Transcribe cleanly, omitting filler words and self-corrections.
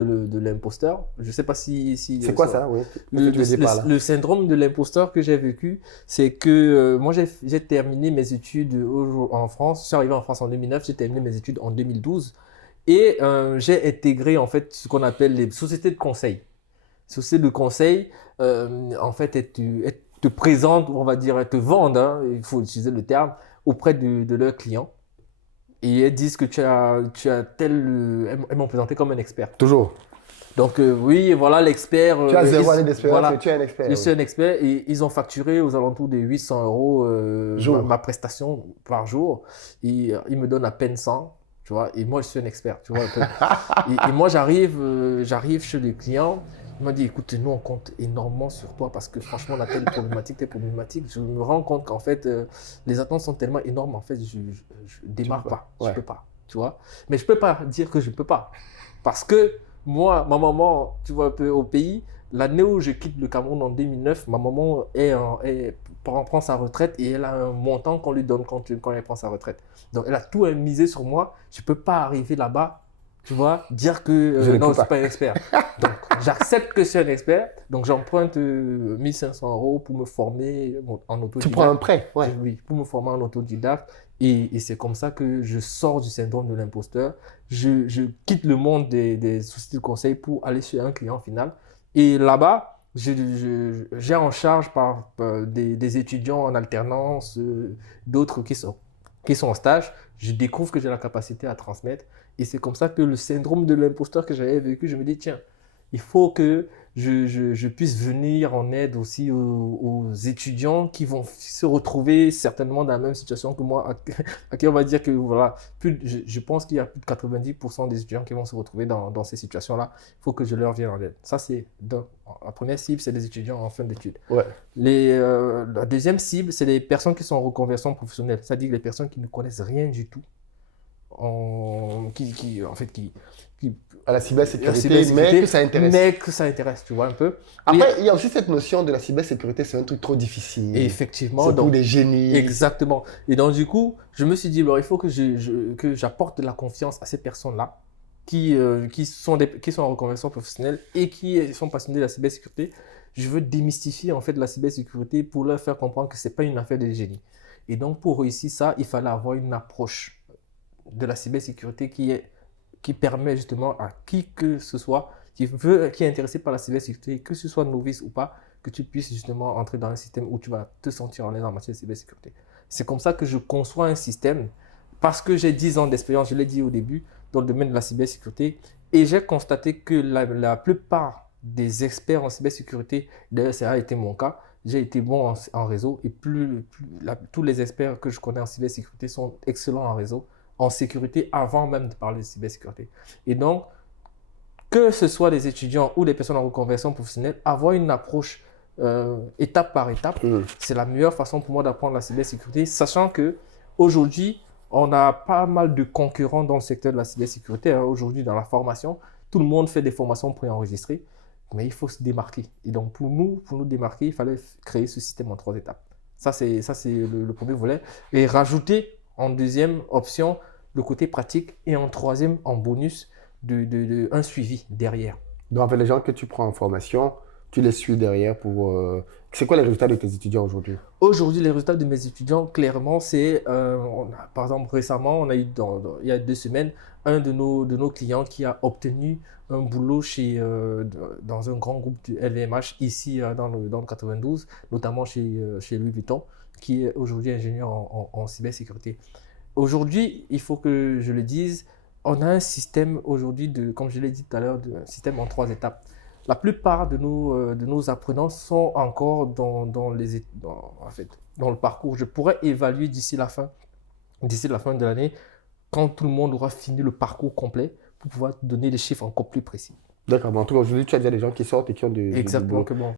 de l'imposteur. Je ne sais pas si C'est quoi ça, oui? le syndrome de l'imposteur que j'ai vécu, c'est que moi, j'ai terminé mes études en France. Je suis arrivé en France en 2009, j'ai terminé mes études en 2012 et j'ai intégré en fait ce qu'on appelle les sociétés de conseil. Sociétés de conseil, en fait, elles te présentent, on va dire, elles te vendent, hein, il faut utiliser le terme, auprès de leurs clients. Et elles disent que tu as elles m'ont présenté comme un expert. Toujours. Donc oui, voilà l'expert. Tu as 0 année d'expérience, Voilà, mais tu es un expert. je Oui. suis un expert et ils ont facturé aux alentours de 800 euros Jour. ma prestation par jour. Et ils me donnent à peine 100, tu vois. Et moi, je suis un expert, tu vois un peu. Et moi, j'arrive chez les clients. Ils m'ont dit, écoute, nous, on compte énormément sur toi parce que franchement, on a telle problématique, telle problématique. Je me rends compte qu'en fait, les attentes sont tellement énormes. En fait, je démarre pas. Ouais. Je peux pas, tu vois. Mais je peux pas dire que je peux pas. Parce que moi, ma maman, tu vois, un peu au pays, l'année où je quitte le Cameroun en 2009, ma maman prend sa retraite et elle a un montant qu'on lui donne quand elle prend sa retraite. Donc, elle a tout misé sur moi. Je ne peux pas arriver là-bas, tu vois, dire que Je ne non, peux je ne suis pas. pas un expert. Donc, j'accepte que je suis un expert. Donc, j'emprunte 1500 euros pour me former en autodidacte. Tu prends un prêt, ouais. Oui, pour me former en autodidacte. Et c'est comme ça que je sors du syndrome de l'imposteur. Je quitte le monde des sociétés de conseil pour aller chez un client final. Et là-bas, j'ai en charge des étudiants en alternance, d'autres qui sont en stage. Je découvre que j'ai la capacité à transmettre. Et c'est comme ça que le syndrome de l'imposteur que j'avais vécu, je me dis, tiens, il faut que je puisse venir en aide aussi aux étudiants qui vont se retrouver certainement dans la même situation que moi, à qui on va dire que voilà, je pense qu'il y a plus de 90% des étudiants qui vont se retrouver dans ces situations-là. Il faut que je leur vienne en aide. Ça, c'est la première cible, c'est les étudiants en fin d'études. Ouais. La deuxième cible, c'est les personnes qui sont en reconversion professionnelle, c'est-à-dire les personnes qui ne connaissent rien du tout, qui À la cybersécurité, mais que ça intéresse. Mais que ça intéresse, tu vois un peu. Après, il y a aussi cette notion de la cybersécurité, c'est un truc trop difficile. Et effectivement, c'est pour des génies. Exactement. Et donc, du coup, je me suis dit, alors, il faut que que j'apporte de la confiance à ces personnes-là qui sont en reconversion professionnelle et qui sont passionnées de la cybersécurité. Je veux démystifier en fait la cybersécurité pour leur faire comprendre que ce n'est pas une affaire de génie. Et donc, pour réussir ça, il fallait avoir une approche de la cybersécurité qui permet justement à qui que ce soit qui est intéressé par la cybersécurité, que ce soit novice ou pas, que tu puisses justement entrer dans un système où tu vas te sentir en l'aise en matière de cybersécurité. C'est comme ça que je conçois un système, parce que j'ai 10 ans d'expérience, je l'ai dit au début, dans le domaine de la cybersécurité, et j'ai constaté que la plupart des experts en cybersécurité, d'ailleurs ça a été mon cas, j'ai été bon en réseau, et tous les experts que je connais en cybersécurité sont excellents en réseau, en sécurité, avant même de parler de cybersécurité. Et donc, que ce soit les étudiants ou les personnes en reconversion professionnelle, avoir une approche étape par étape, c'est la meilleure façon pour moi d'apprendre la cybersécurité, sachant que aujourd'hui, on a pas mal de concurrents dans le secteur de la cybersécurité. Hein. Aujourd'hui, dans la formation, tout le monde fait des formations préenregistrées, mais il faut se démarquer. Et donc, pour nous démarquer, il fallait créer ce système en 3 étapes. Ça, c'est le premier volet. Et rajouter en deuxième option le côté pratique et en troisième, en bonus, un suivi derrière. Donc, en fait, les gens que tu prends en formation, tu les suis derrière pour... C'est quoi les résultats de tes étudiants aujourd'hui? Aujourd'hui, les résultats de mes étudiants, clairement, c'est... par exemple, récemment, on a eu, il y a 2 semaines, un de nos clients qui a obtenu un boulot dans un grand groupe du LVMH, ici dans le 92, notamment chez Louis Vuitton, qui est aujourd'hui ingénieur en cybersécurité. Aujourd'hui, il faut que je le dise, on a un système aujourd'hui, comme je l'ai dit tout à l'heure, un système en 3 étapes. La plupart de nos apprenants sont encore dans le parcours. Je pourrais évaluer d'ici la fin de l'année, quand tout le monde aura fini le parcours complet, pour pouvoir donner des chiffres encore plus précis. D'accord, mais en tout cas, aujourd'hui, tu as déjà des gens qui sortent et qui ont Exactement, que bon.